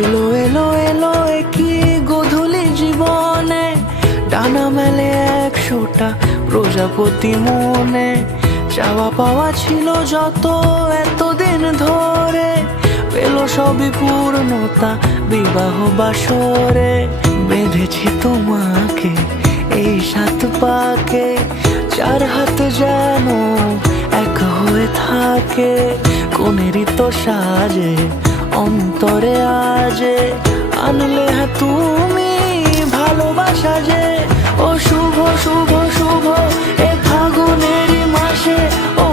এলো এলো এলো কি গধূলি জীবনে, ডানা মেলে 100টা প্রজাপতি মনে। চাওয়া পাওয়া ছিল যত এতদিন ধরে, পেল সবই পূর্ণতা বিবাহ বাসরে। বেঁধেছি তোমাকে এই 7 পাকে, 4 হাত যেন এক হয়ে থাকে। কোনেরই তো সাজে অন্তরে আজে, আনলে তুমি ভালোবাসা যে। ও শুভ শুভ শুভ এ ফাগুনেরই মাসে, ও